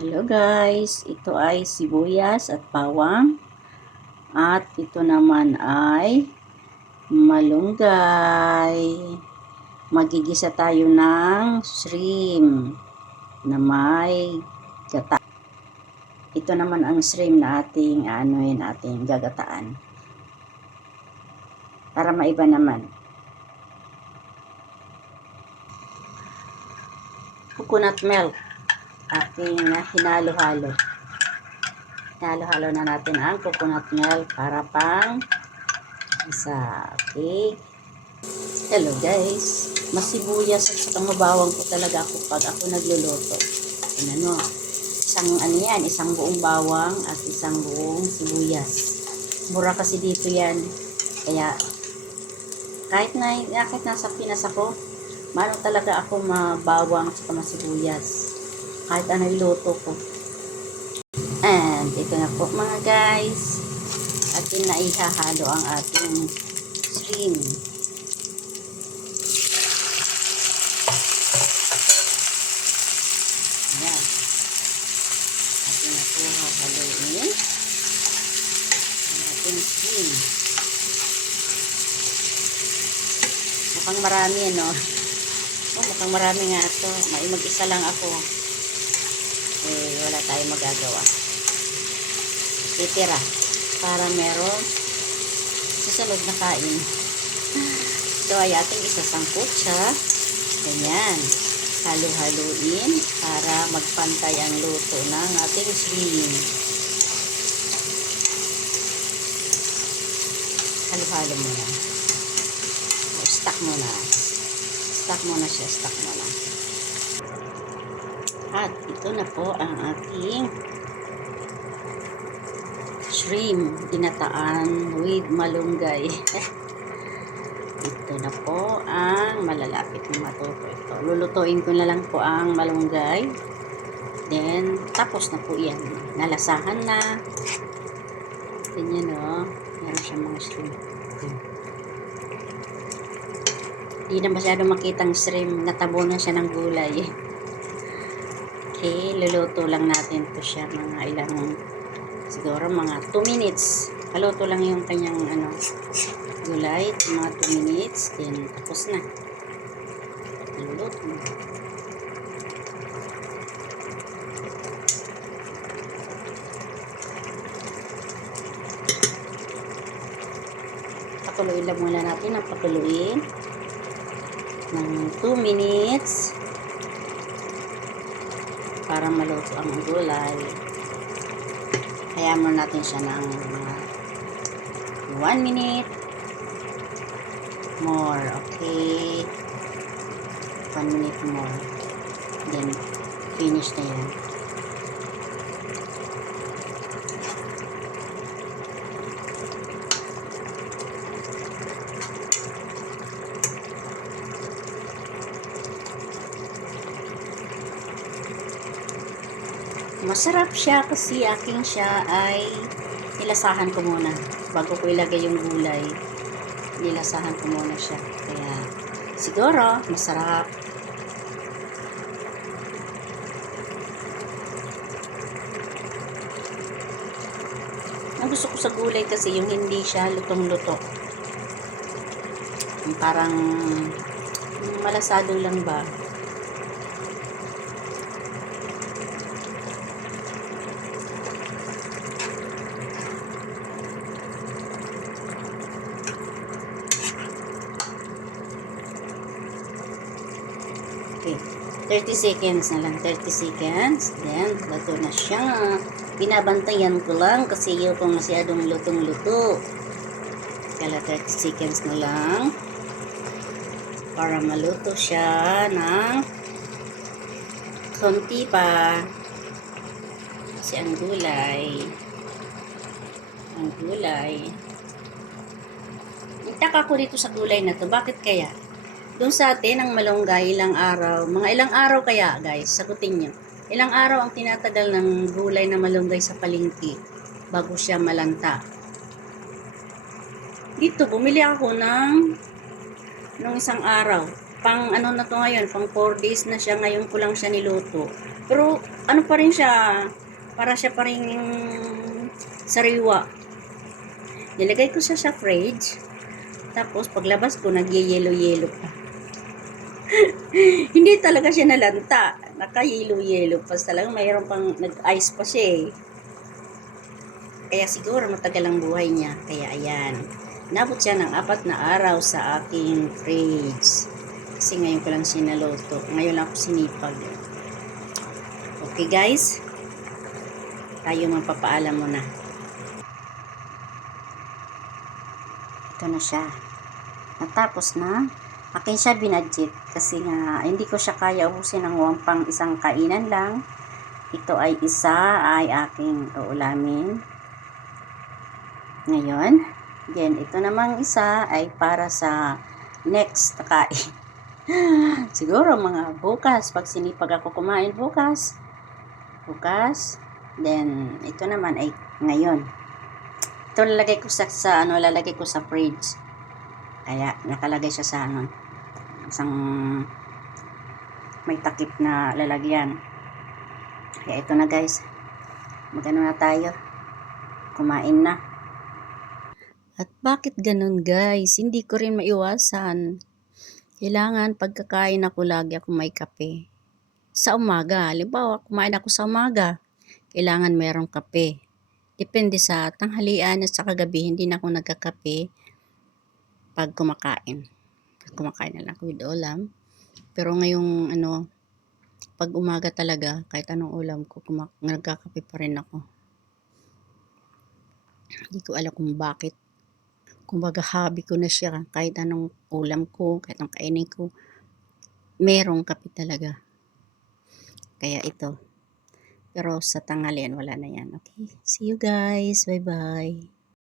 Hello guys, ito ay sibuyas at bawang at ito naman ay malunggay. Magigisa tayo ng shrimp na may gata. Ito naman ang shrimp na ating gagataan. Para maiba naman. Coconut milk. Ating hinalo-halo. Hinalo-halo na natin ang coconut milk para pang isa. Okay. Hello guys. Masibuyas at saka mabawang ko talaga ako pag ako nagluluto. Isang buong bawang at isang buong sibuyas. Mura kasi dito yan. Kaya kahit nasa Pinas ako, mano talaga ako mabawang at saka masibuyas. Kahit ano iluto ko. And ito na po mga guys. Atin na ihahalo ang ating shrimp. Ayan. Atin na po hahaluin ang ating shrimp. Mukhang marami, no? Mukhang marami nga ito. Mag-isa lang ako. Wala tayong magagawa. Titira para meron susunod na kain. So ay ating isasangkot siya. Ganyan. Halo-haluin para magpantay ang luto ng ating shrimp. Halo-halo muna. Stack muna. Stack muna siya. Stack muna. At ito na po ang ating shrimp ginataan with malunggay. Ito na po ang malalapit na matuto. Ito. Lulutuin ko na lang po ang malunggay. Then, tapos na po yan. Nalasahan na. Ganyan o. Meron siyang mga shrimp. Hindi na masyado makitang shrimp. Natabunan siya ng gulay. Okay, luluto lang natin to siya siguro mga 2 minutes. Haluto lang yung kanyang gulay, mga 2 minutes, then tapos na. Luluto na. Pakuluin lang muna natin ang pakuluin ng 2 minutes. Para maluto ang gulay. Hayaan mo natin siya ng mga 1 minute more. Okay. 1 minute more. Then, finish na yan. Masarap siya kasi siya ay nilasahan ko muna bago ko ilagay yung gulay. Nilasahan ko muna siya. Kaya siguro masarap. Ang gusto ko sa gulay kasi yung hindi siya lutong-luto. Parang malasado lang ba? Okay, 30 seconds na lang, 30 seconds, then luto na siya. Binabantayan ko lang kasi yung kung masyadong lutong-luto. Kaya 30 seconds na lang para maluto siya ng konti pa. Kasi ang gulay, itaka ko dito sa gulay na to, bakit kaya? Doon sa atin, ang malunggay, mga ilang araw kaya guys, sagutin nyo. Ilang araw ang tinatagal ng gulay na malunggay sa palengke bago siya malanta. Dito, bumili ako nung isang araw. Pang na to ngayon, pang 4 days na siya, ngayon ko lang siya niluto. Pero ano pa rin siya, para siya pa rin sariwa. Nilagay ko siya sa fridge. Tapos paglabas ko, nag-yellow-yellow pa. Hindi talaga siya nalanta. Naka-yellow-yellow pa. Talagang mayroon pang nag-ice pa siya eh. Kaya siguro matagal ang buhay niya. Kaya ayan. Nabot siya ng 4 na araw sa aking fridge. Kasi ngayon ko lang sinaloto. Ngayon lang ako sinipag. Okay guys. Tayo magpapaalam muna. Ito na siya. Natapos na. Akin siya binadget. Kasi nga, hindi ko siya kaya ubusin ng pang isang kainan lang. Ito ay isa ay aking uulamin. Ngayon, then ito namang isa ay para sa next na kain. Siguro mga bukas, pag sinipag ako kumain bukas. Then ito naman ay ngayon. Ito lalagay ko lalagay ko sa fridge. Kaya nakalagay siya sa isang may takip na lalagyan. Kaya ito na guys. Magano na tayo. Kumain na. At bakit ganun guys? Hindi ko rin maiwasan. Kailangan pagkakain ako lagi ako may kape. Sa umaga, halimbawa kumain ako sa umaga, kailangan mayroong kape. Depende sa tanghalian at sa kagabi, hindi na ako nagkakape pag kumakain. Kumakain na lang ako with ulam. Pero ngayong pag umaga talaga, kahit anong ulam ko, nagkakape pa rin ako. Hindi ko alam kung bakit. Kumbaga hobby ko na siya, kahit anong ulam ko, kahit anong kainin ko, merong kape talaga. Kaya ito. Pero sa tanghalian, wala na yan. Okay? See you guys. Bye-bye.